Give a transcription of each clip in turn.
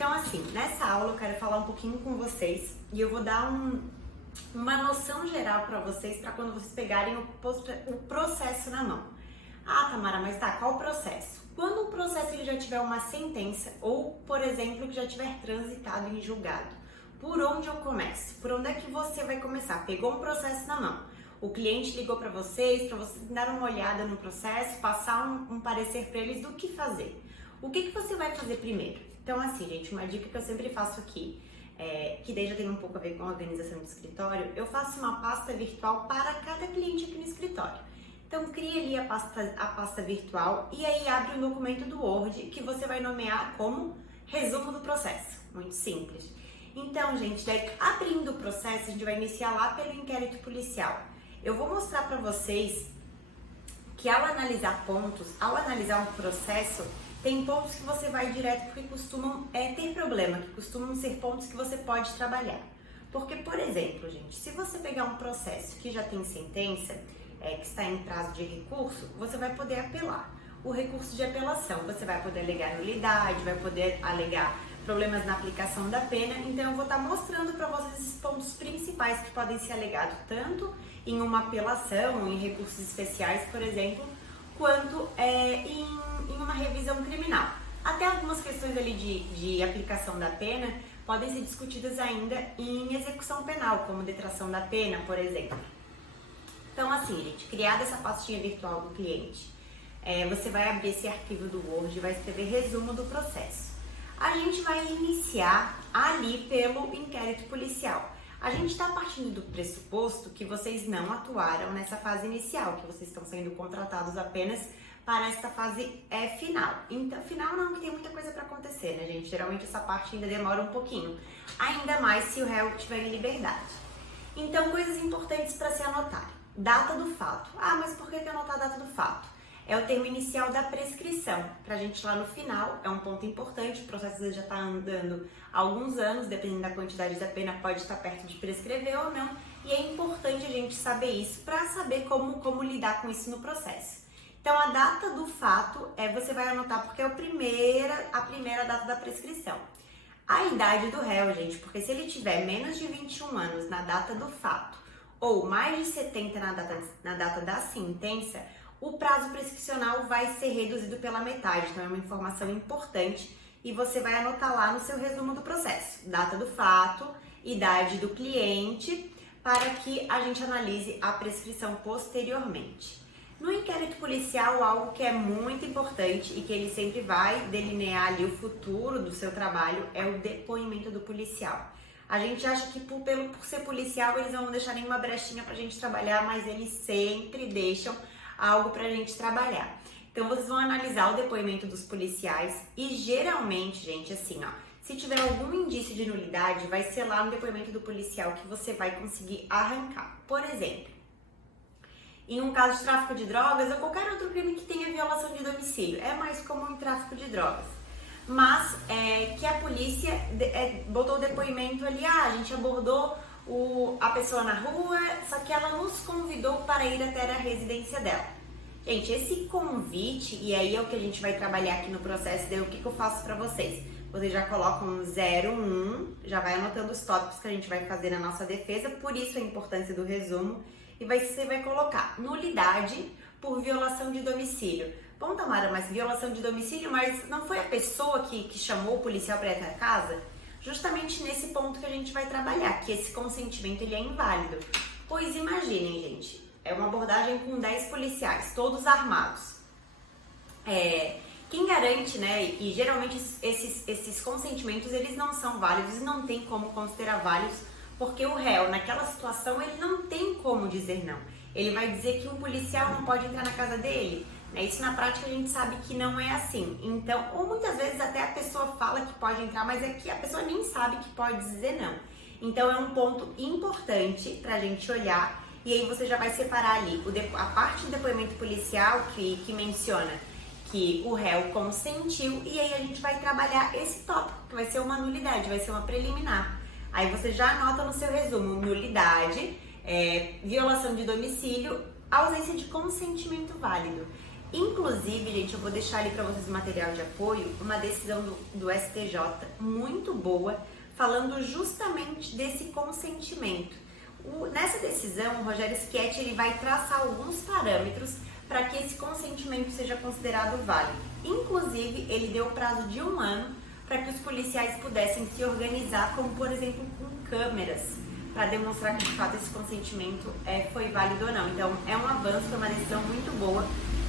Então, assim, nessa aula eu quero falar um pouquinho com vocês e eu vou dar uma noção geral para vocês, para quando vocês pegarem o processo na mão. Ah, Tamara, mas tá, qual o processo? Quando o processo ele já tiver uma sentença ou, por exemplo, que já tiver transitado em julgado, por onde eu começo? Por onde é que você vai começar? Pegou um processo na mão, o cliente ligou para vocês dar uma olhada no processo, passar um parecer para eles do que fazer. O que você vai fazer primeiro? Então, assim, gente, uma dica que eu sempre faço aqui, que daí já tem um pouco a ver com a organização do escritório, eu faço uma pasta virtual para cada cliente aqui no escritório. Então, cria ali a pasta virtual e aí abre um documento do Word que você vai nomear como resumo do processo. Muito simples. Então, gente, daí, abrindo o processo, a gente vai iniciar lá pelo inquérito policial. Eu vou mostrar para vocês que ao analisar pontos, ao analisar um processo, tem pontos que você vai direto porque costumam ter problema, que costumam ser pontos que você pode trabalhar. Porque, por exemplo, gente, se você pegar um processo que já tem sentença, que está em prazo de recurso, você vai poder apelar. O recurso de apelação, você vai poder alegar nulidade, vai poder alegar problemas na aplicação da pena. Então, eu vou estar mostrando para vocês esses pontos principais que podem ser alegados tanto em uma apelação, em recursos especiais, por exemplo, quanto em uma revisão criminal. Até algumas questões ali de aplicação da pena podem ser discutidas ainda em execução penal, como detração da pena, por exemplo. Então, assim, gente, criada essa pastinha virtual do cliente, você vai abrir esse arquivo do Word e vai escrever resumo do processo. A gente vai iniciar ali pelo inquérito policial. A gente está partindo do pressuposto que vocês não atuaram nessa fase inicial, que vocês estão sendo contratados apenas para esta fase final. Então, final não, que tem muita coisa para acontecer, né, gente? Geralmente essa parte ainda demora um pouquinho, ainda mais se o réu estiver em liberdade. Então, coisas importantes para se anotar. Data do fato. Ah, mas por que anotar a data do fato? É o termo inicial da prescrição. Pra gente lá no final, é um ponto importante, o processo já está andando há alguns anos, dependendo da quantidade da pena, pode estar perto de prescrever ou não, e é importante a gente saber isso para saber como lidar com isso no processo. Então, a data do fato, você vai anotar porque é a primeira data da prescrição. A idade do réu, gente, porque se ele tiver menos de 21 anos na data do fato, ou mais de 70 na data da sentença, o prazo prescricional vai ser reduzido pela metade. Então, é uma informação importante e você vai anotar lá no seu resumo do processo. Data do fato, idade do cliente, para que a gente analise a prescrição posteriormente. No inquérito policial, algo que é muito importante e que ele sempre vai delinear ali o futuro do seu trabalho é o depoimento do policial. A gente acha que por ser policial eles não vão deixar nenhuma brechinha pra gente trabalhar, mas eles sempre deixam algo pra gente trabalhar. Então, vocês vão analisar o depoimento dos policiais e geralmente, gente, assim, ó, se tiver algum indício de nulidade, vai ser lá no depoimento do policial que você vai conseguir arrancar. Por exemplo, em um caso de tráfico de drogas ou qualquer outro crime que tenha violação de domicílio, é mais comum em tráfico de drogas. Mas que a polícia botou o depoimento ali, a gente abordou a pessoa na rua, só que ela nos convidou para ir até a residência dela. Gente, esse convite, e aí é o que a gente vai trabalhar aqui no processo, daí o que eu faço para vocês? Vocês já colocam um 01, já vai anotando os tópicos que a gente vai fazer na nossa defesa, por isso a importância do resumo, e você vai colocar nulidade por violação de domicílio. Bom, Tamara, mas violação de domicílio, mas não foi a pessoa que chamou o policial para ir até a casa? Justamente nesse ponto que a gente vai trabalhar, que esse consentimento ele é inválido. Pois imaginem, gente, é uma abordagem com 10 policiais, todos armados. Quem garante, né, e geralmente esses consentimentos eles não são válidos e não tem como considerar válidos, porque o réu, naquela situação, ele não tem como dizer não. Ele vai dizer que um policial não pode entrar na casa dele. Isso na prática a gente sabe que não é assim. Então, ou muitas vezes até a pessoa fala que pode entrar, mas é que a pessoa nem sabe que pode dizer não. Então, é um ponto importante pra gente olhar. E aí você já vai separar ali a parte do depoimento policial que menciona que o réu consentiu, e aí a gente vai trabalhar esse tópico, que vai ser uma nulidade, vai ser uma preliminar. Aí você já anota no seu resumo nulidade, violação de domicílio, ausência de consentimento válido. Inclusive, gente, eu vou deixar ali para vocês o material de apoio, uma decisão do STJ muito boa, falando justamente desse consentimento. Nessa decisão, o Rogério Schietti ele vai traçar alguns parâmetros para que esse consentimento seja considerado válido. Inclusive, ele deu o prazo de 1 ano para que os policiais pudessem se organizar, como por exemplo com câmeras, para demonstrar que de fato esse consentimento foi válido ou não. Então, é um avanço, é uma decisão muito boa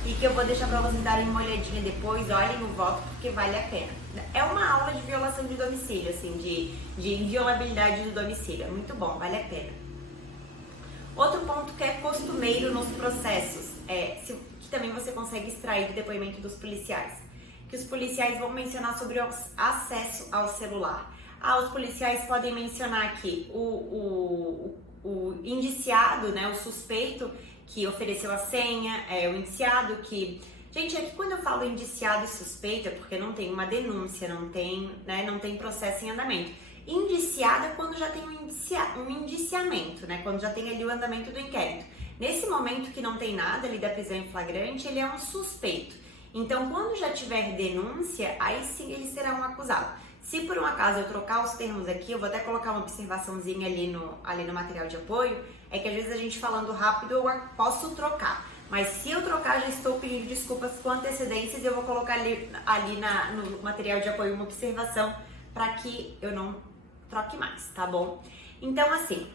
e que eu vou deixar para vocês darem uma olhadinha depois, olhem no voto, porque vale a pena. É uma aula de violação de domicílio, assim, de inviolabilidade do domicílio. É muito bom, vale a pena. Outro ponto que é costumeiro nos processos, que também você consegue extrair do depoimento dos policiais, que os policiais vão mencionar sobre o acesso ao celular. Os policiais podem mencionar que o indiciado, né, o suspeito que ofereceu a senha, o indiciado que... Gente, aqui quando eu falo indiciado e suspeito é porque não tem uma denúncia, não tem processo em andamento. Indiciado é quando já tem um indiciamento, né, quando já tem ali o andamento do inquérito. Nesse momento que não tem nada ali da prisão em flagrante, ele é um suspeito. Então, quando já tiver denúncia, aí sim ele será um acusado. Se por um acaso eu trocar os termos aqui, eu vou até colocar uma observaçãozinha ali no material de apoio, é que às vezes a gente falando rápido eu posso trocar. Mas se eu trocar, já estou pedindo desculpas com antecedências e eu vou colocar ali no material de apoio uma observação para que eu não troque mais, tá bom? Então, assim,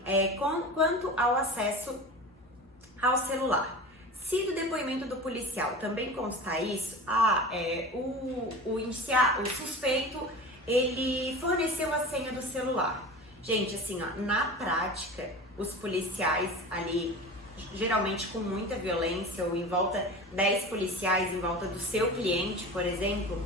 quanto ao acesso ao celular, se do depoimento do policial também constar isso, o suspeito, ele forneceu a senha do celular. Gente, assim, ó, na prática, os policiais ali, geralmente com muita violência, ou em volta 10 policiais em volta do seu cliente, por exemplo,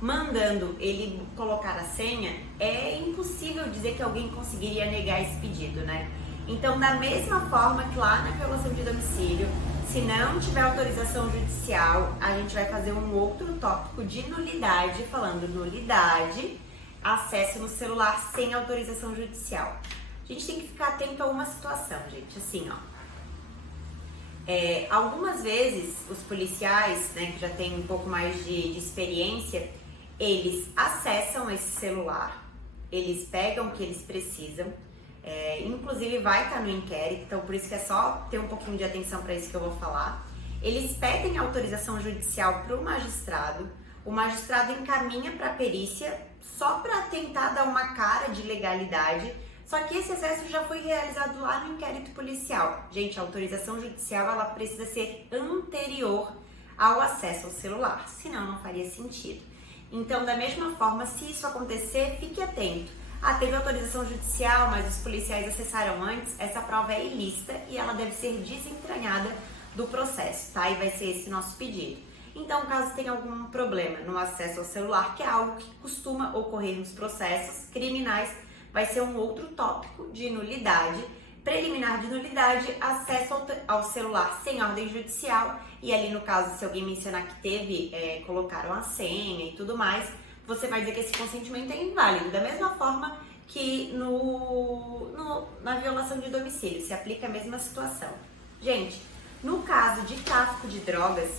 mandando ele colocar a senha, é impossível dizer que alguém conseguiria negar esse pedido, né? Então, da mesma forma que lá na violação de domicílio, se não tiver autorização judicial, a gente vai fazer um outro tópico de nulidade, falando nulidade, acesso no celular sem autorização judicial. A gente tem que ficar atento a uma situação, gente, assim, ó. Algumas vezes, os policiais, né, que já têm um pouco mais de experiência, eles acessam esse celular, eles pegam o que eles precisam, inclusive vai estar no inquérito, então por isso que é só ter um pouquinho de atenção para isso que eu vou falar. Eles pedem autorização judicial para o magistrado encaminha para a perícia só para tentar dar uma cara de legalidade, só que esse acesso já foi realizado lá no inquérito policial. Gente, a autorização judicial ela precisa ser anterior ao acesso ao celular, senão não faria sentido. Então, da mesma forma, se isso acontecer, fique atento. Teve autorização judicial, mas os policiais acessaram antes, essa prova é ilícita e ela deve ser desentranhada do processo, tá? E vai ser esse nosso pedido. Então, caso tenha algum problema no acesso ao celular, que é algo que costuma ocorrer nos processos criminais, vai ser um outro tópico de nulidade, preliminar de nulidade, acesso ao celular sem ordem judicial, e ali no caso, se alguém mencionar que colocaram a senha e tudo mais, você vai dizer que esse consentimento é inválido, da mesma forma que na violação de domicílio, se aplica a mesma situação. Gente, no caso de tráfico de drogas,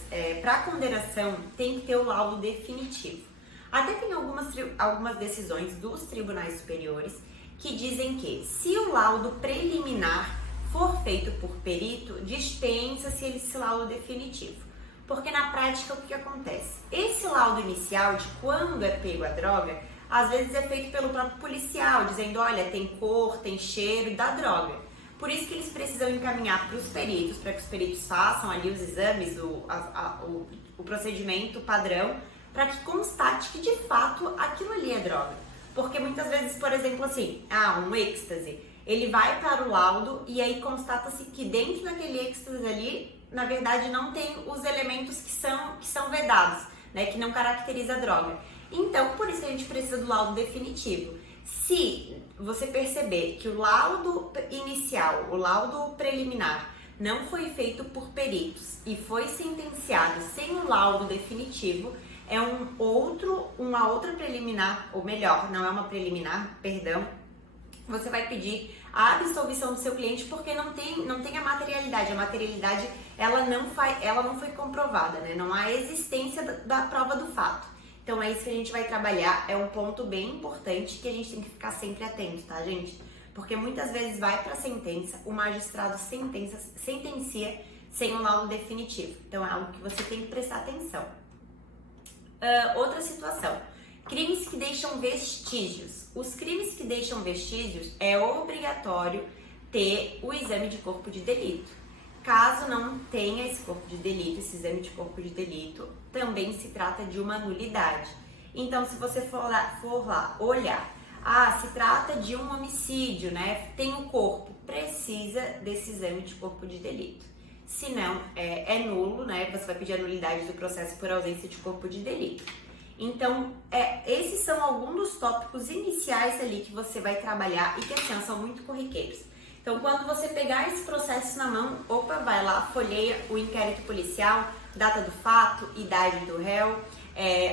para condenação tem que ter o laudo definitivo. Até tem algumas decisões dos tribunais superiores que dizem que se o laudo preliminar for feito por perito, dispensa-se esse laudo definitivo. Porque na prática o que acontece? Esse laudo inicial de quando é pego a droga, às vezes é feito pelo próprio policial, dizendo, olha, tem cor, tem cheiro da droga. Por isso que eles precisam encaminhar para os peritos, para que os peritos façam ali os exames, o procedimento padrão, para que constate que de fato aquilo ali é droga. Porque muitas vezes, por exemplo, assim, um êxtase, ele vai para o laudo e aí constata-se que dentro daquele êxtase ali, na verdade, não tem os elementos que são vedados, né, que não caracteriza a droga. Então, por isso que a gente precisa do laudo definitivo. Se você perceber que o laudo inicial, o laudo preliminar, não foi feito por peritos e foi sentenciado sem o laudo definitivo, é uma outra preliminar, ou melhor, não é uma preliminar, perdão, você vai pedir a absolvição do seu cliente porque não tem a materialidade. A materialidade, ela não foi comprovada, né? Não há existência da prova do fato. Então é isso que a gente vai trabalhar, é um ponto bem importante que a gente tem que ficar sempre atento, tá, gente? Porque muitas vezes vai para sentença, o magistrado sentencia sem um laudo definitivo. Então é algo que você tem que prestar atenção. Outra situação, crimes que deixam vestígios. Os crimes que deixam vestígios é obrigatório ter o exame de corpo de delito. Caso não tenha esse corpo de delito, esse exame de corpo de delito, também se trata de uma nulidade. Então, se você for lá olhar, se trata de um homicídio, né? Tem o corpo, precisa desse exame de corpo de delito. Se não, é nulo, né? Você vai pedir a nulidade do processo por ausência de corpo de delito. Então, esses são alguns dos tópicos iniciais ali que você vai trabalhar e que assim, são muito corriqueiros. Então, quando você pegar esse processo na mão, vai lá, folheia o inquérito policial, data do fato, idade do réu,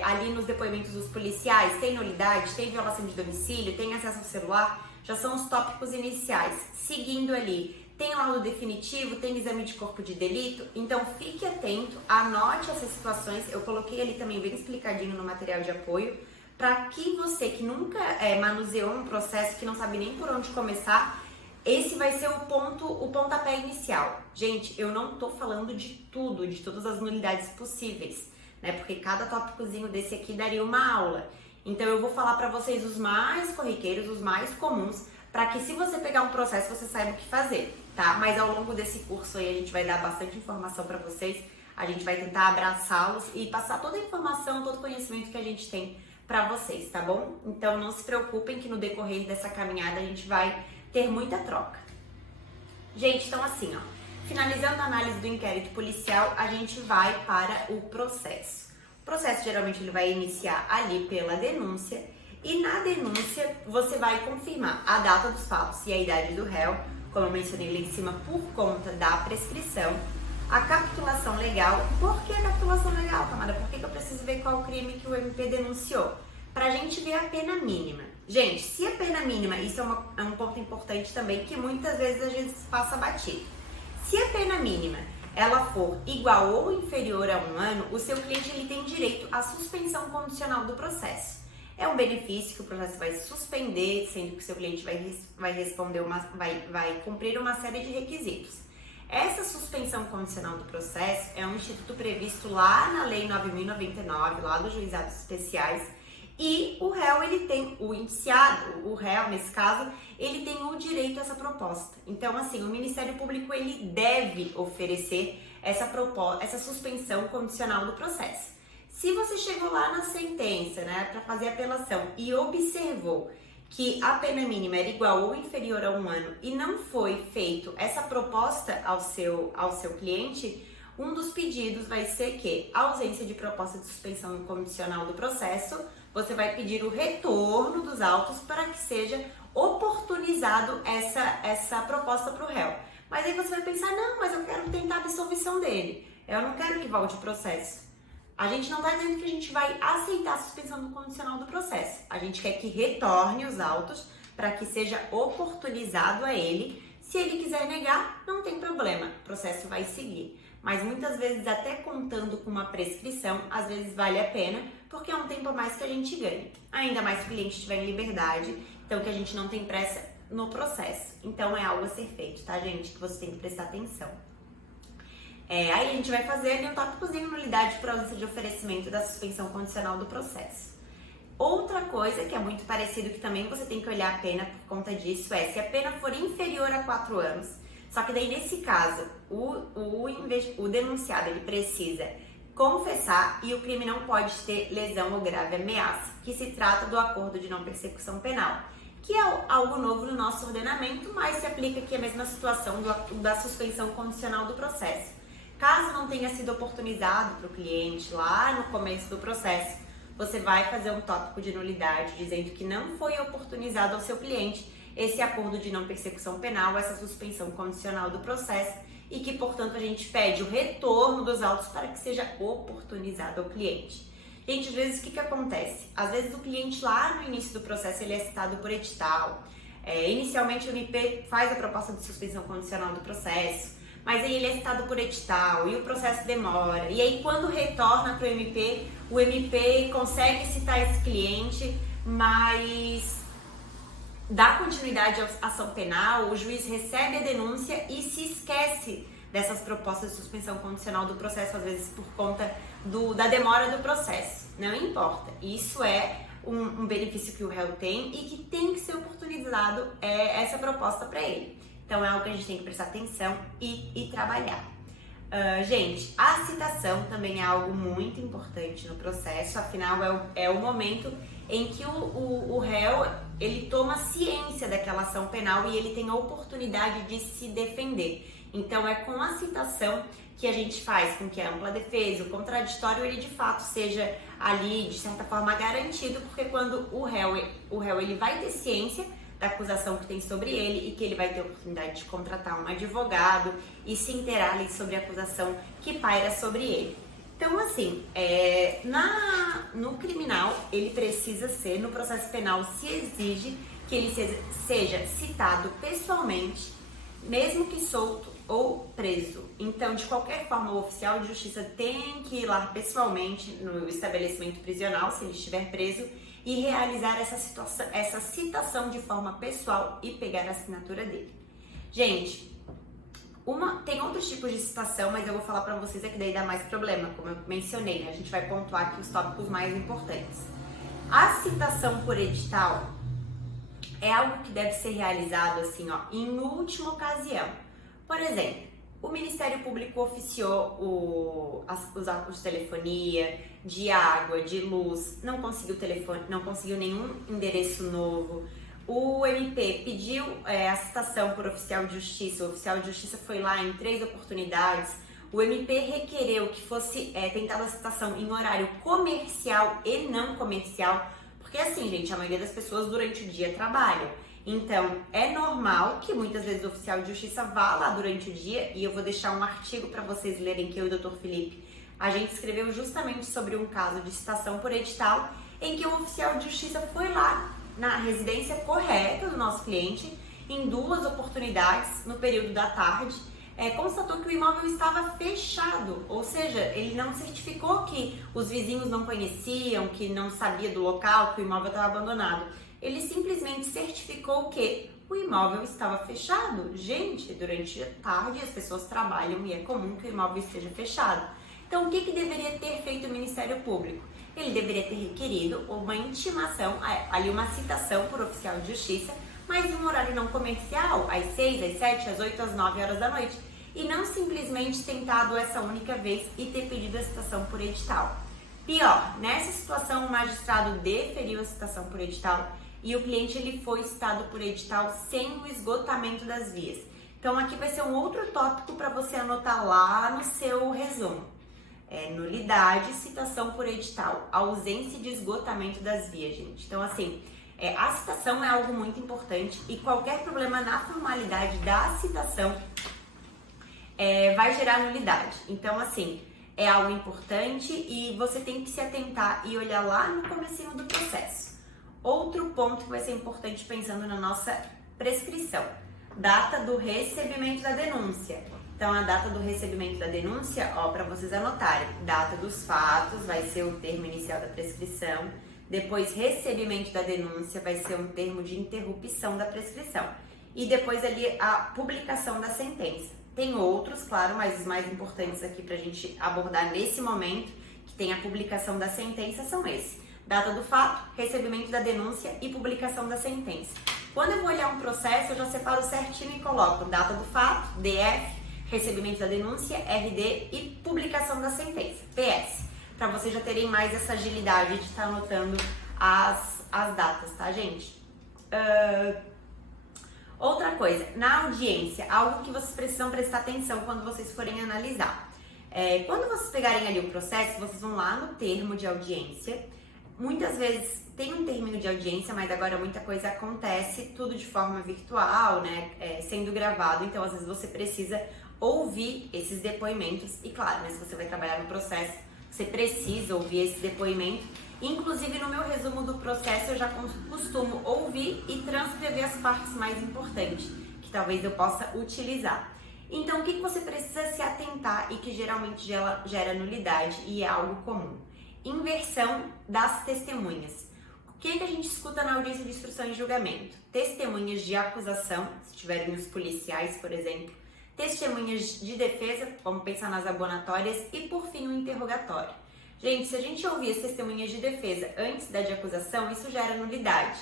ali nos depoimentos dos policiais, tem nulidade, tem violação de domicílio, tem acesso ao celular, já são os tópicos iniciais. Seguindo ali, tem laudo definitivo, tem exame de corpo de delito, então fique atento, anote essas situações, eu coloquei ali também bem explicadinho no material de apoio, para que você que nunca manuseou um processo, que não sabe nem por onde começar, esse vai ser o pontapé inicial. Gente, eu não tô falando de tudo, de todas as nulidades possíveis, né? Porque cada tópicozinho desse aqui daria uma aula. Então eu vou falar para vocês os mais corriqueiros, os mais comuns, para que se você pegar um processo, você saiba o que fazer, tá? Mas ao longo desse curso aí a gente vai dar bastante informação para vocês, a gente vai tentar abraçá-los e passar toda a informação, todo o conhecimento que a gente tem para vocês, tá bom? Então não se preocupem que no decorrer dessa caminhada a gente vai ter muita troca. Gente, então assim, finalizando a análise do inquérito policial, a gente vai para o processo. O processo geralmente ele vai iniciar ali pela denúncia e na denúncia você vai confirmar a data dos fatos e a idade do réu, como eu mencionei ali em cima, por conta da prescrição, a capitulação legal. Por que a capitulação legal, camada? Por que eu preciso ver qual crime que o MP denunciou? Pra gente ver a pena mínima. Gente, se a pena mínima, isso é um ponto importante também, que muitas vezes a gente passa batido. Se a pena mínima ela for igual ou inferior a 1 ano, o seu cliente ele tem direito à suspensão condicional do processo. É um benefício que o processo vai suspender, sendo que o seu cliente vai cumprir uma série de requisitos. Essa suspensão condicional do processo é um instituto previsto lá na Lei 9.099, lá dos Juizados Especiais, e o réu, o indiciado, o réu nesse caso, ele tem o direito a essa proposta. Então, assim, o Ministério Público, ele deve oferecer essa suspensão condicional do processo. Se você chegou lá na sentença, né, para fazer a apelação e observou que a pena mínima era igual ou inferior a 1 ano e não foi feito essa proposta ao seu cliente, um dos pedidos vai ser que, a ausência de proposta de suspensão condicional do processo, você vai pedir o retorno dos autos para que seja oportunizado essa proposta para o réu. Mas aí você vai pensar, não, mas eu quero tentar a absolvição dele, eu não quero que volte o processo. A gente não está dizendo que a gente vai aceitar a suspensão condicional do processo. A gente quer que retorne os autos para que seja oportunizado a ele. Se ele quiser negar, não tem problema, o processo vai seguir. Mas muitas vezes, até contando com uma prescrição, às vezes vale a pena, porque é um tempo a mais que a gente ganha. Ainda mais se o cliente estiver em liberdade, então que a gente não tem pressa no processo. Então é algo a ser feito, tá, gente? Que você tem que prestar atenção. Aí a gente vai fazer ali um tópicozinho, nulidade por ausência de oferecimento da suspensão condicional do processo. Outra coisa que é muito parecido, que também você tem que olhar a pena por conta disso, é se a pena for inferior a 4 anos, só que daí nesse caso, o denunciado ele precisa confessar e o crime não pode ter lesão ou grave ameaça, que se trata do acordo de não persecução penal, que é algo novo no nosso ordenamento, mas se aplica aqui a mesma situação da suspensão condicional do processo. Caso não tenha sido oportunizado para o cliente lá no começo do processo, você vai fazer um tópico de nulidade dizendo que não foi oportunizado ao seu cliente esse acordo de não persecução penal, essa suspensão condicional do processo e que, portanto, a gente pede o retorno dos autos para que seja oportunizado ao cliente. Gente, às vezes o que acontece? Às vezes o cliente lá no início do processo ele é citado por edital, Inicialmente o MP faz a proposta de suspensão condicional do processo, mas aí ele é citado por edital e o processo demora. E aí quando retorna para o MP consegue citar esse cliente, mas dá continuidade à ação penal, o juiz recebe a denúncia e se esquece dessas propostas de suspensão condicional do processo, às vezes por conta da demora do processo. Não importa, isso é um benefício que o réu tem e que tem que ser oportunizado essa proposta para ele. Então é algo que a gente tem que prestar atenção e trabalhar. Gente, a citação também é algo muito importante no processo, afinal é o momento em que o réu ele toma ciência daquela ação penal e ele tem a oportunidade de se defender. Então é com a citação que a gente faz com que a ampla defesa, o contraditório, ele de fato seja ali de certa forma garantido, porque quando o réu ele vai ter ciência da acusação que tem sobre ele e que ele vai ter a oportunidade de contratar um advogado e se inteirar ali sobre a acusação que paira sobre ele. Então, assim, no criminal, ele precisa ser, no processo penal se exige que ele seja citado pessoalmente, mesmo que solto ou preso. Então, de qualquer forma, o oficial de justiça tem que ir lá pessoalmente no estabelecimento prisional, se ele estiver preso, e realizar essa citação de forma pessoal e pegar a assinatura dele. Gente, tem outros tipos de citação, mas eu vou falar pra vocês aqui, daí dá mais problema, como eu mencionei, né? A gente vai pontuar aqui os tópicos mais importantes. A citação por edital é algo que deve ser realizado assim, em última ocasião. Por exemplo, o Ministério Público oficiou os atos de telefonia, de água, de luz, não conseguiu telefone, não conseguiu nenhum endereço novo. O MP pediu a citação por oficial de justiça, o oficial de justiça foi lá em 3 oportunidades. O MP requereu que fosse tentada a citação em horário comercial e não comercial, porque assim, gente, a maioria das pessoas durante o dia trabalham. Então, é normal que muitas vezes o oficial de justiça vá lá durante o dia, e eu vou deixar um artigo para vocês lerem que eu e o Dr. Felipe, a gente escreveu justamente sobre um caso de citação por edital, em que o oficial de justiça foi lá na residência correta do nosso cliente, em 2 oportunidades, no período da tarde, constatou que o imóvel estava fechado, ou seja, ele não certificou que os vizinhos não conheciam, que não sabia do local, que o imóvel estava abandonado. Ele simplesmente certificou que o imóvel estava fechado. Gente, durante a tarde as pessoas trabalham e é comum que o imóvel esteja fechado. Então, o que deveria ter feito o Ministério Público? Ele deveria ter requerido uma intimação, ali uma citação por oficial de justiça, mas em um horário não comercial, às 6, às 7, às 8, às 9 horas da noite, e não simplesmente tentado essa única vez e ter pedido a citação por edital. Pior, nessa situação o magistrado deferiu a citação por edital e o cliente ele foi citado por edital sem o esgotamento das vias. Então aqui vai ser um outro tópico para você anotar lá no seu resumo. Nulidade, citação por edital, ausência de esgotamento das vias, gente. Então assim, a citação é algo muito importante e qualquer problema na formalidade da citação vai gerar nulidade. Então assim, é algo importante e você tem que se atentar e olhar lá no comecinho do processo. Outro ponto que vai ser importante pensando na nossa prescrição, data do recebimento da denúncia. Então, a data do recebimento da denúncia, para vocês anotarem, data dos fatos vai ser o termo inicial da prescrição, depois recebimento da denúncia vai ser um termo de interrupção da prescrição e depois ali a publicação da sentença. Tem outros, claro, mas os mais importantes aqui pra gente abordar nesse momento, que tem a publicação da sentença, são esses. Data do fato, recebimento da denúncia e publicação da sentença. Quando eu vou olhar um processo, eu já separo certinho e coloco data do fato, DF, recebimento da denúncia, RD e publicação da sentença, PS. Para vocês já terem mais essa agilidade de estar anotando as datas, tá, gente? Outra coisa, na audiência, algo que vocês precisam prestar atenção quando vocês forem analisar. Quando vocês pegarem ali o processo, vocês vão lá no termo de audiência. Muitas vezes tem um término de audiência, mas agora muita coisa acontece tudo de forma virtual, né, sendo gravado, então às vezes você precisa ouvir esses depoimentos e claro, né, se você vai trabalhar no processo, você precisa ouvir esse depoimento Inclusive, no meu resumo do processo, eu já costumo ouvir e transcrever as partes mais importantes, que talvez eu possa utilizar. Então, o que você precisa se atentar e que geralmente gera nulidade e é algo comum? Inversão das testemunhas. O que a gente escuta na audiência de instrução e julgamento? Testemunhas de acusação, se tiverem os policiais, por exemplo. Testemunhas de defesa, como pensar nas abonatórias. E, por fim, o interrogatório. Gente, se a gente ouvir as testemunhas de defesa antes da de acusação, isso gera nulidade.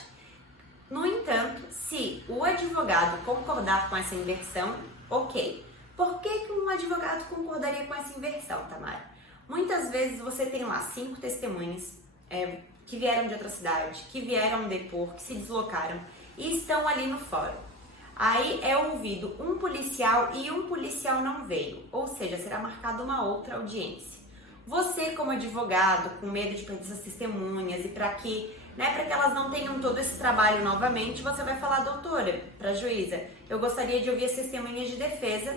No entanto, se o advogado concordar com essa inversão, ok. Por que um advogado concordaria com essa inversão, Tamara? Muitas vezes você tem lá 5 testemunhas que vieram de outra cidade, que vieram depor, que se deslocaram e estão ali no fórum. Aí é ouvido um policial e um policial não veio, ou seja, será marcada uma outra audiência. Você, como advogado, com medo de perder essas testemunhas e para que elas não tenham todo esse trabalho novamente, você vai falar, doutora, para a juíza, eu gostaria de ouvir as testemunhas de defesa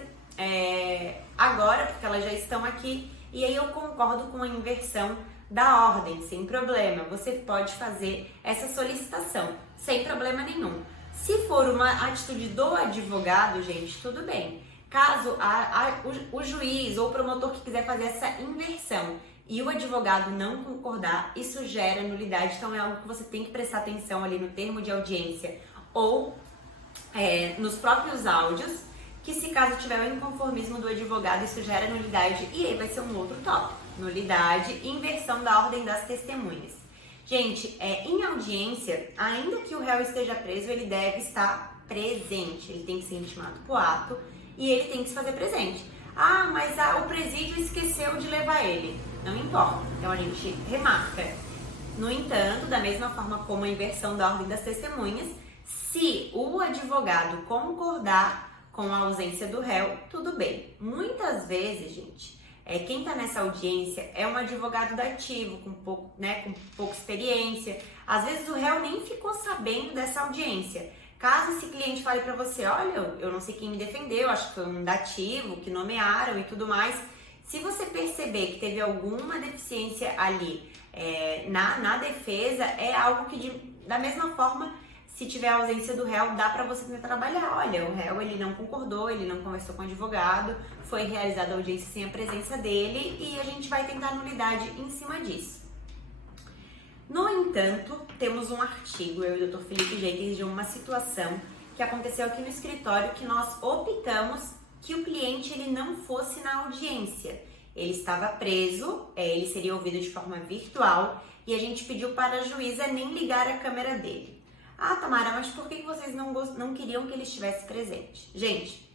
agora, porque elas já estão aqui, e aí eu concordo com a inversão da ordem, sem problema. Você pode fazer essa solicitação, sem problema nenhum. Se for uma atitude do advogado, gente, tudo bem. Caso o juiz ou o promotor que quiser fazer essa inversão e o advogado não concordar, isso gera nulidade, então é algo que você tem que prestar atenção ali no termo de audiência ou nos próprios áudios, que se caso tiver o inconformismo do advogado, isso gera nulidade e aí vai ser um outro tópico. Nulidade e inversão da ordem das testemunhas. Gente, em audiência, ainda que o réu esteja preso, ele deve estar presente, ele tem que ser intimado para o ato e ele tem que se fazer presente. Ah, mas o presídio esqueceu de levar ele. Não importa, então a gente remarca. No entanto, da mesma forma como a inversão da ordem das testemunhas, se o advogado concordar com a ausência do réu, tudo bem. Muitas vezes, gente, quem está nessa audiência é um advogado dativo, com pouca experiência. Às vezes o réu nem ficou sabendo dessa audiência. Caso esse cliente fale para você, olha, eu não sei quem me defendeu, acho que foi um dativo, que nomearam e tudo mais. Se você perceber que teve alguma deficiência ali na defesa, é algo que, da mesma forma, se tiver a ausência do réu, dá para você tentar trabalhar. Olha, o réu ele não concordou, ele não conversou com o advogado, foi realizada a audiência sem a presença dele e a gente vai tentar nulidade em cima disso. No entanto, temos um artigo, eu e o Dr. Felipe Jenkins, de uma situação que aconteceu aqui no escritório que nós optamos que o cliente ele não fosse na audiência. Ele estava preso, ele seria ouvido de forma virtual e a gente pediu para a juíza nem ligar a câmera dele. Ah, Tamara, mas por que vocês não queriam que ele estivesse presente? Gente,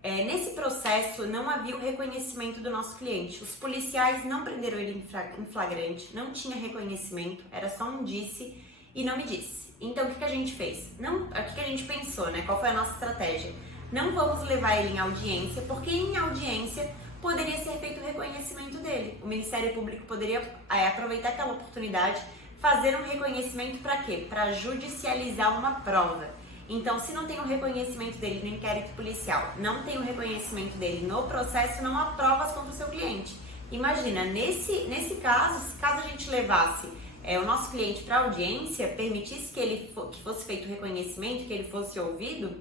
nesse processo não havia o reconhecimento do nosso cliente. Os policiais não prenderam ele em flagrante, não tinha reconhecimento, era só um disse e não me disse. Então, o que a gente fez? O que a gente pensou, né? Qual foi a nossa estratégia? Não vamos levar ele em audiência, porque em audiência poderia ser feito o reconhecimento dele. O Ministério Público poderia aproveitar aquela oportunidade, fazer um reconhecimento para quê? Para judicializar uma prova. Então, se não tem o reconhecimento dele no inquérito policial, não tem o reconhecimento dele no processo, não há provas contra o seu cliente. Imagina, nesse caso, se a gente levasse o nosso cliente para audiência, permitisse que fosse feito o reconhecimento, que ele fosse ouvido,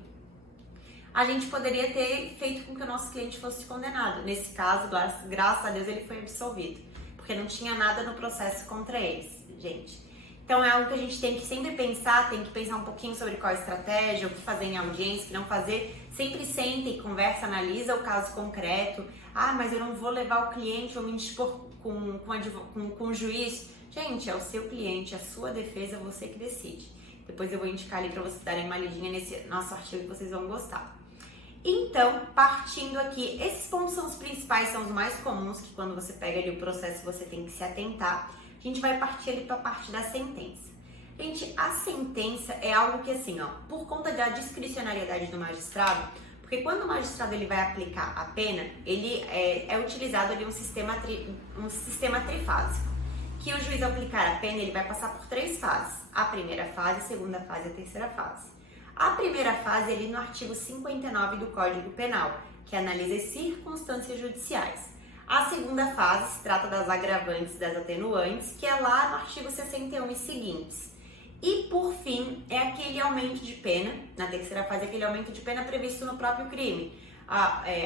a gente poderia ter feito com que o nosso cliente fosse condenado. Nesse caso, graças a Deus, ele foi absolvido, porque não tinha nada no processo contra eles, gente. Então é algo que a gente tem que sempre pensar, tem que pensar um pouquinho sobre qual a estratégia, o que fazer em audiência, o que não fazer. Sempre senta e conversa, analisa o caso concreto. Ah, mas eu não vou levar o cliente, vou me dispor com o juiz. Gente, é o seu cliente, a sua defesa, você que decide. Depois eu vou indicar ali para vocês darem uma lidinha nesse nosso artigo que vocês vão gostar. Então, partindo aqui, esses pontos são os principais, são os mais comuns, que quando você pega ali o processo você tem que se atentar. A gente vai partir ali para a parte da sentença. Gente, a sentença é algo que assim, por conta da discricionariedade do magistrado, porque quando o magistrado ele vai aplicar a pena, ele é utilizado ali um sistema trifásico, que o juiz ao aplicar a pena, ele vai passar por 3 fases, a primeira fase, a segunda fase e a terceira fase. A primeira fase é ali no artigo 59 do Código Penal, que analisa as circunstâncias judiciais. A segunda fase se trata das agravantes e das atenuantes, que é lá no artigo 61 e seguintes. E, por fim, é aquele aumento de pena, na terceira fase, aquele aumento de pena previsto no próprio crime.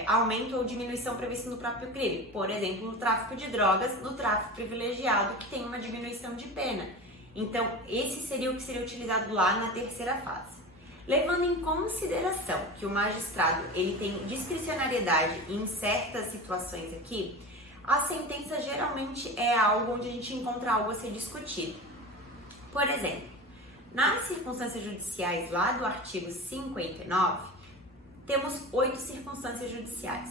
Aumento ou diminuição previsto no próprio crime. Por exemplo, no tráfico de drogas, no tráfico privilegiado, que tem uma diminuição de pena. Então, esse seria o que seria utilizado lá na terceira fase. Levando em consideração que o magistrado ele tem discricionariedade em certas situações aqui, a sentença geralmente é algo onde a gente encontra algo a ser discutido. Por exemplo, nas circunstâncias judiciais lá do artigo 59, temos 8 circunstâncias judiciais.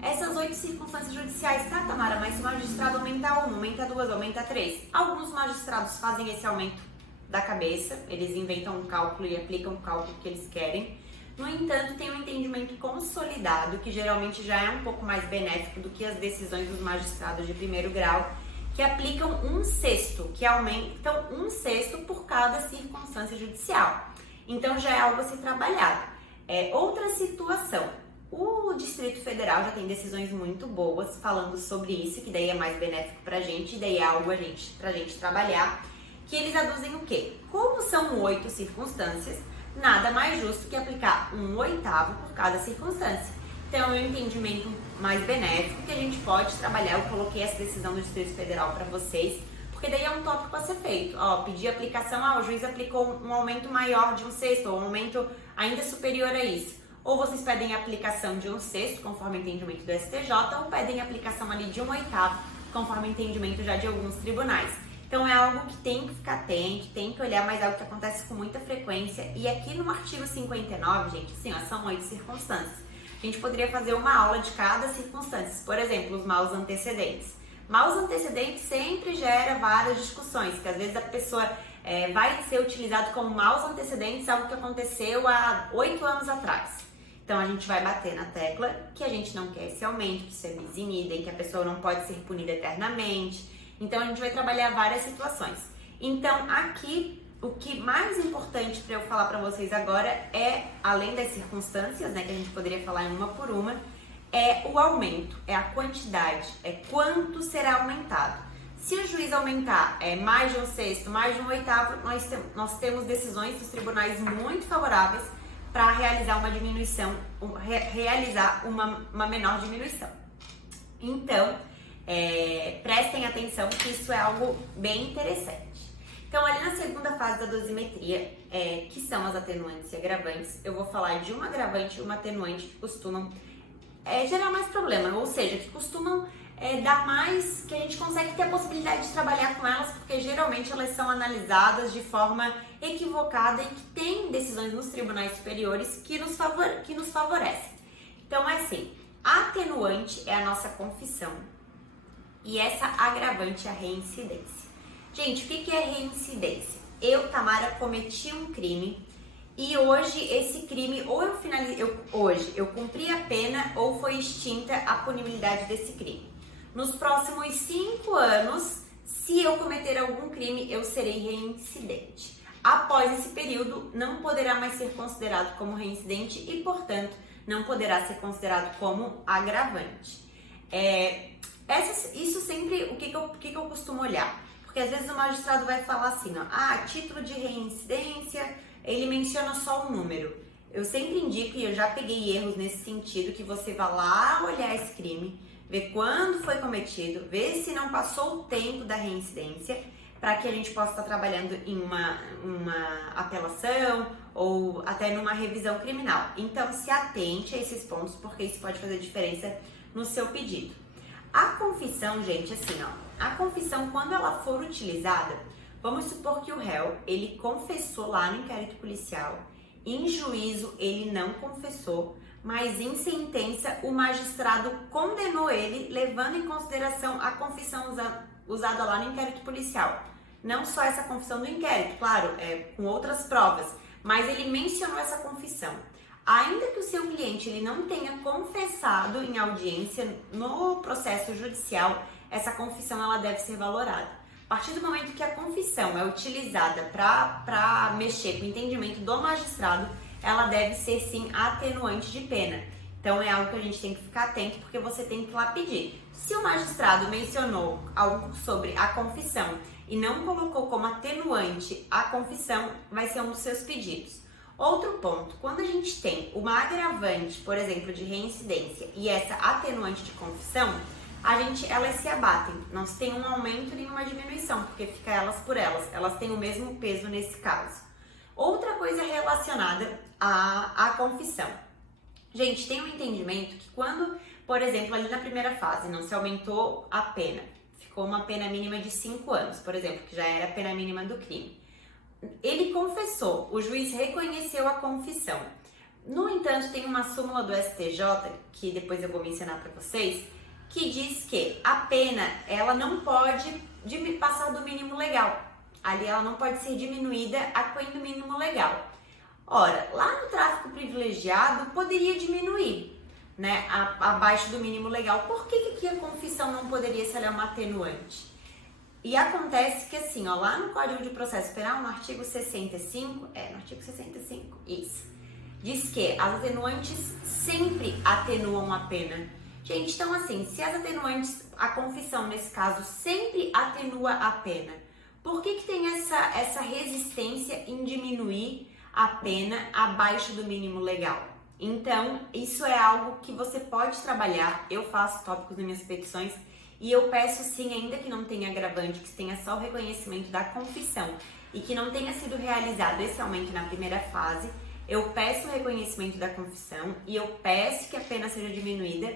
Essas 8 circunstâncias judiciais, tá, Tamara, mas se o magistrado aumenta 1, aumenta 2, aumenta 3, alguns magistrados fazem esse aumento da cabeça, eles inventam um cálculo e aplicam o cálculo que eles querem. No entanto, tem um entendimento consolidado, que geralmente já é um pouco mais benéfico do que as decisões dos magistrados de primeiro grau, que aplicam 1/6, que aumentam 1/6 por cada circunstância judicial. Então já é algo a ser trabalhado. Outra situação, o Distrito Federal já tem decisões muito boas falando sobre isso, que daí é mais benéfico pra gente, e daí é algo pra gente trabalhar, que eles aduzem o quê? Como são 8 circunstâncias, nada mais justo que aplicar 1/8 por cada circunstância. Então é um entendimento mais benéfico que a gente pode trabalhar. Eu coloquei essa decisão do Distrito Federal para vocês, porque daí é um tópico a ser feito. Pedir aplicação, o juiz aplicou um aumento maior de 1/6, ou um aumento ainda superior a isso. Ou vocês pedem a aplicação de 1/6, conforme o entendimento do STJ, ou pedem a aplicação ali de 1/8, conforme o entendimento já de alguns tribunais. Então é algo que tem que ficar atento, tem que olhar, mas é algo que acontece com muita frequência. E aqui no artigo 59, gente, assim, são 8 circunstâncias. A gente poderia fazer uma aula de cada circunstância. Por exemplo, os maus antecedentes. Maus antecedentes sempre gera várias discussões, que às vezes a pessoa vai ser utilizado como maus antecedentes, algo que aconteceu há 8 anos atrás. Então a gente vai bater na tecla que a gente não quer esse aumento, que isso é bis in idem, que a pessoa não pode ser punida eternamente. Então a gente vai trabalhar várias situações. Então aqui o que mais importante para eu falar para vocês agora é, além das circunstâncias, né, que a gente poderia falar em uma por uma, é o aumento, é a quantidade, é quanto será aumentado. Se o juiz aumentar mais de 1/6, mais de 1/8, nós temos decisões dos tribunais muito favoráveis para realizar uma diminuição, realizar uma menor diminuição. Então, prestem atenção que isso é algo bem interessante. Então, ali na segunda fase da dosimetria, que são as atenuantes e agravantes, eu vou falar de uma agravante e uma atenuante que costumam gerar mais problema, ou seja, que costumam dar mais, que a gente consegue ter a possibilidade de trabalhar com elas, porque geralmente elas são analisadas de forma equivocada e que tem decisões nos tribunais superiores que nos favorecem. Então, é assim, a atenuante é a nossa confissão e essa agravante é a reincidência. Gente, o que é reincidência? Eu, Tamara, cometi um crime e hoje esse crime, ou eu finalizei, hoje eu cumpri a pena ou foi extinta a punibilidade desse crime. Nos próximos 5 anos, se eu cometer algum crime, eu serei reincidente. Após esse período, não poderá mais ser considerado como reincidente e, portanto, não poderá ser considerado como agravante. Isso sempre, o que eu costumo olhar? Porque às vezes o magistrado vai falar assim, título de reincidência, ele menciona só um número. Eu sempre indico, e eu já peguei erros nesse sentido, que você vá lá olhar esse crime, ver quando foi cometido, ver se não passou o tempo da reincidência, para que a gente possa estar trabalhando em uma apelação ou até numa revisão criminal. Então, se atente a esses pontos, porque isso pode fazer diferença no seu pedido. A confissão, gente, assim, a confissão, quando ela for utilizada, vamos supor que o réu, ele confessou lá no inquérito policial, em juízo ele não confessou, mas em sentença o magistrado condenou ele, levando em consideração a confissão usada lá no inquérito policial. Não só essa confissão do inquérito, claro, com outras provas, mas ele mencionou essa confissão. Ainda que o seu cliente ele não tenha confessado em audiência no processo judicial, essa confissão ela deve ser valorada. A partir do momento que a confissão é utilizada para mexer com o entendimento do magistrado, ela deve ser sim atenuante de pena. Então é algo que a gente tem que ficar atento, porque você tem que ir lá pedir. Se o magistrado mencionou algo sobre a confissão e não colocou como atenuante a confissão, vai ser um dos seus pedidos. Outro ponto, quando a gente tem uma agravante, por exemplo, de reincidência e essa atenuante de confissão, elas se abatem, não se tem um aumento nem uma diminuição, porque fica elas por elas têm o mesmo peso nesse caso. Outra coisa relacionada à confissão. Gente, tem um entendimento que quando, por exemplo, ali na primeira fase não se aumentou a pena, ficou uma pena mínima de 5 anos, por exemplo, que já era a pena mínima do crime. Ele confessou, o juiz reconheceu a confissão. No entanto, tem uma súmula do STJ, que depois eu vou mencionar para vocês, que diz que a pena, ela não pode passar do mínimo legal. Ali ela não pode ser diminuída aquém do mínimo legal. Ora, lá no tráfico privilegiado poderia diminuir, né, abaixo do mínimo legal. Por que aqui a confissão não poderia ser uma atenuante? E acontece que assim, ó, lá no Código de Processo Penal, no artigo 65, no artigo 65, isso, diz que as atenuantes sempre atenuam a pena. Gente, então assim, se as atenuantes, a confissão nesse caso, sempre atenua a pena, por que tem essa resistência em diminuir a pena abaixo do mínimo legal? Então, isso é algo que você pode trabalhar. Eu faço tópicos nas minhas petições e eu peço sim, ainda que não tenha agravante, que tenha só o reconhecimento da confissão e que não tenha sido realizado esse aumento na primeira fase, eu peço o reconhecimento da confissão e eu peço que a pena seja diminuída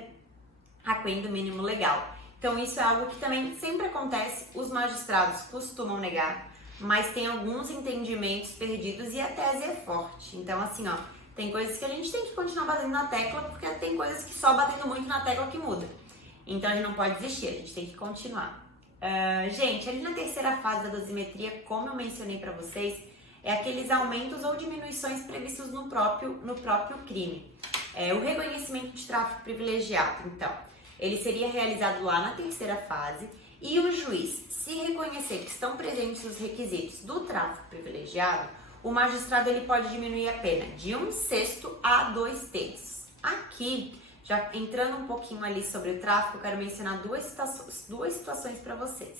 aquém do mínimo legal. Então isso é algo que também sempre acontece, os magistrados costumam negar, mas tem alguns entendimentos perdidos e a tese é forte. Então assim, ó, tem coisas que a gente tem que continuar batendo na tecla, porque tem coisas que só batendo muito na tecla que muda. Então a gente não pode desistir, a gente tem que continuar. Gente, ali na terceira fase da dosimetria, como eu mencionei para vocês, é aqueles aumentos ou diminuições previstos no próprio crime. O reconhecimento de tráfico privilegiado, então, ele seria realizado lá na terceira fase e o juiz, se reconhecer que estão presentes os requisitos do tráfico privilegiado, o magistrado ele pode diminuir a pena de 1/6 a 2/3. Aqui, já entrando um pouquinho ali sobre o tráfico, eu quero mencionar duas situações para vocês.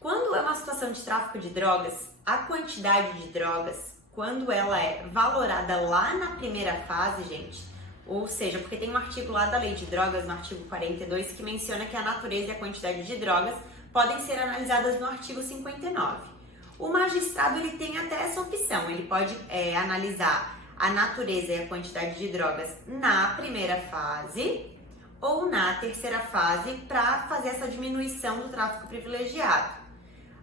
Quando é uma situação de tráfico de drogas, a quantidade de drogas, quando ela é valorada lá na primeira fase, gente, ou seja, porque tem um artigo lá da Lei de Drogas, no artigo 42, que menciona que a natureza e a quantidade de drogas podem ser analisadas no artigo 59. O magistrado ele tem até essa opção, ele pode analisar a natureza e a quantidade de drogas na primeira fase ou na terceira fase para fazer essa diminuição do tráfico privilegiado.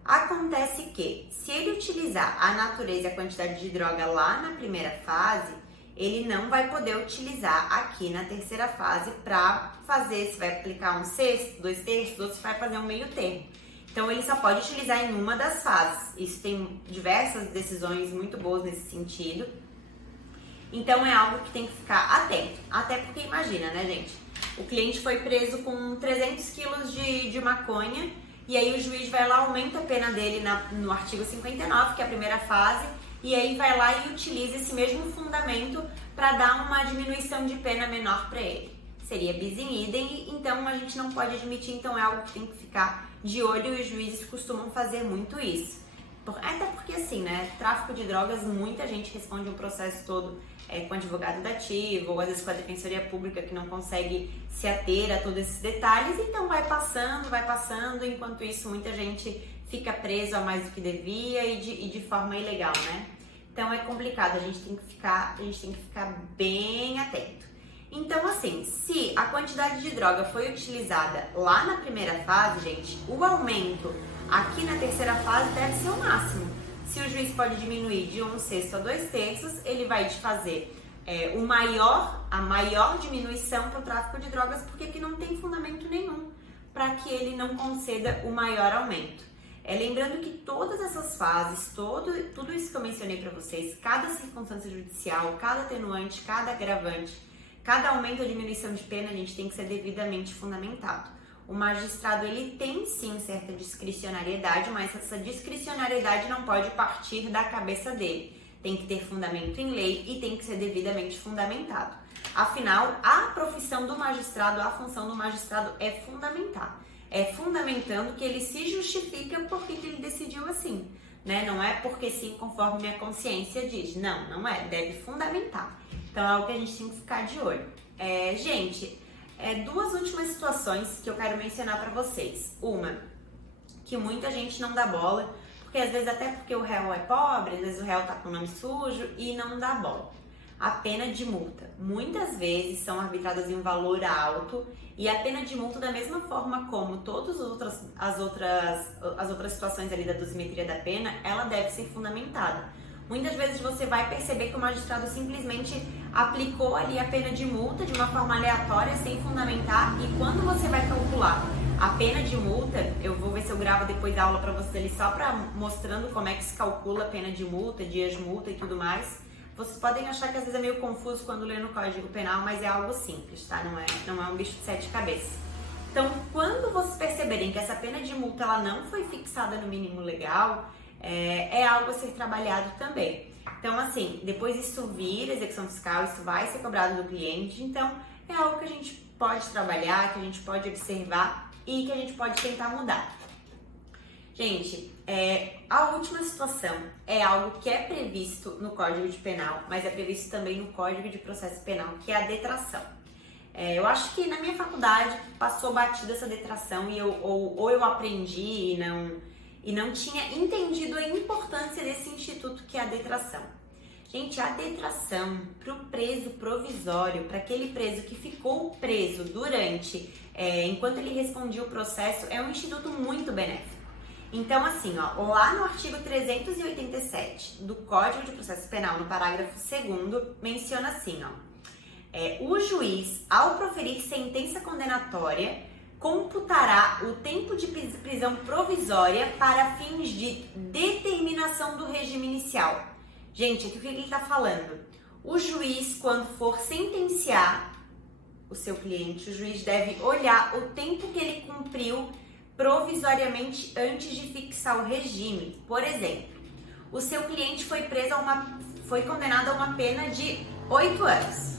Acontece que, se ele utilizar a natureza e a quantidade de droga lá na primeira fase, ele não vai poder utilizar aqui na terceira fase para fazer, se vai aplicar 1/6, 2/3, ou se vai fazer um meio termo. Então, ele só pode utilizar em uma das fases. Isso tem diversas decisões muito boas nesse sentido. Então, é algo que tem que ficar atento. Até porque, imagina, né, gente? O cliente foi preso com 300 quilos de maconha e aí o juiz vai lá, aumenta a pena dele no artigo 59, que é a primeira fase, e aí vai lá e utiliza esse mesmo fundamento para dar uma diminuição de pena menor para ele. Seria bis in idem, então a gente não pode admitir, então é algo que tem que ficar de olho e os juízes costumam fazer muito isso. Até porque assim, né, tráfico de drogas, muita gente responde um processo todo com advogado dativo, ou às vezes com a defensoria pública que não consegue se ater a todos esses detalhes, então vai passando, enquanto isso muita gente fica preso a mais do que devia e de forma ilegal, né? Então é complicado, a gente tem que ficar bem atento. Então assim, se a quantidade de droga foi utilizada lá na primeira fase, gente, o aumento aqui na terceira fase deve ser o máximo. Se o juiz pode diminuir de 1/6 a 2/3, ele vai fazer a maior diminuição para o tráfico de drogas, porque aqui não tem fundamento nenhum para que ele não conceda o maior aumento. Lembrando que todas essas fases, tudo isso que eu mencionei para vocês, cada circunstância judicial, cada atenuante, cada agravante, cada aumento ou diminuição de pena, a gente tem que ser devidamente fundamentado. O magistrado, ele tem sim certa discricionariedade, mas essa discricionariedade não pode partir da cabeça dele. tem que ter fundamento em lei e tem que ser devidamente fundamentado. Afinal, a profissão do magistrado, a função do magistrado é fundamentar. É fundamentando que ele se justifica porque ele decidiu assim, né? Não é porque sim, conforme minha consciência diz. Não, não é. Deve fundamentar. Então é algo que a gente tem que ficar de olho. Gente, duas últimas situações que eu quero mencionar para vocês. Uma, que muita gente não dá bola, porque às vezes até porque o réu é pobre, às vezes o réu tá com o nome sujo e não dá bola. A pena de multa. Muitas vezes são arbitradas em um valor alto e a pena de multa, da mesma forma como todas as outras situações ali da dosimetria da pena, ela deve ser fundamentada. Muitas vezes você vai perceber que o magistrado simplesmente aplicou ali a pena de multa de uma forma aleatória, sem fundamentar, e quando você vai calcular a pena de multa, eu vou ver se eu gravo depois da aula para vocês ali só para mostrando como é que se calcula a pena de multa, dias de multa e tudo mais. Vocês podem achar que às vezes é meio confuso quando lê no Código Penal, mas é algo simples, tá? Não é um bicho de sete cabeças. Então, quando vocês perceberem que essa pena de multa ela não foi fixada no mínimo legal, é algo a ser trabalhado também. Então, assim, depois isso vira execução fiscal, isso vai ser cobrado do cliente, então é algo que a gente pode trabalhar, que a gente pode observar e que a gente pode tentar mudar. Gente, a última situação é algo que é previsto no Código de Penal, mas é previsto também no Código de Processo Penal, que é a detração. Eu acho que na minha faculdade passou batida essa detração e eu aprendi e não tinha entendido a importância desse instituto que é a detração. Gente, a detração para o preso provisório, para aquele preso que ficou preso enquanto ele respondia o processo, é um instituto muito benéfico. Então, assim, lá no artigo 387 do Código de Processo Penal, no parágrafo 2º, menciona assim, o juiz, ao proferir sentença condenatória, computará o tempo de prisão provisória para fins de determinação do regime inicial. Gente, aqui o que ele está falando? O juiz, quando for sentenciar o seu cliente, o juiz deve olhar o tempo que ele cumpriu provisoriamente antes de fixar o regime. Por exemplo, o seu cliente foi condenado a uma pena de 8 anos.